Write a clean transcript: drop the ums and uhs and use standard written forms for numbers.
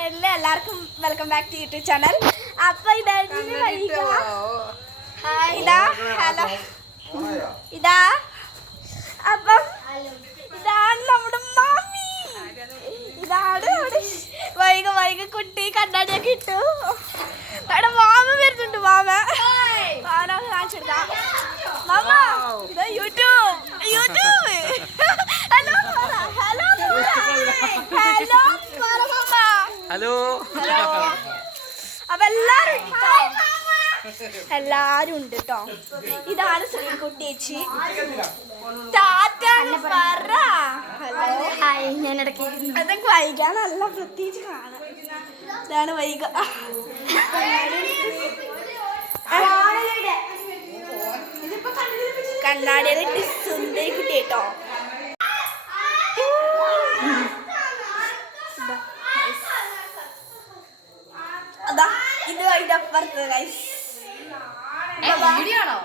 ചാനലിൽ എല്ലാവർക്കും welcome back to YouTube channel. അപ്പൊ ഇതാ ഹലോ ഇതാ അപ്പം ഇതാണ് നമ്മുടെ മാമി. ഇതാണ് വൈക കുട്ടി കണ്ണാടിയൊക്കെ ഇട്ടു. അവിടെ മാമ വരുന്നുണ്ട്. മാമ കാണിച്ചെടുക്കാം. മാമ ഇതാ YouTube hello hello hello hello hello. അപ്പൊ എല്ലാരും ഉണ്ട് കേട്ടോ. ഇതാണ് ശ്രീകുട്ടി ചേച്ചി. അതൊക്കെ വൈകാൻ നല്ല പ്രത്യേകിച്ച് കാണാം. ഇതാണ് വൈക. കണ്ണാടിയിലിട്ട് സുന്ദരി കുട്ടി കേട്ടോ. അതാ ഇത് അതിന്റെ അപ്പുറത്ത് വീഡിയോ വീഡിയോ കണ്ടു.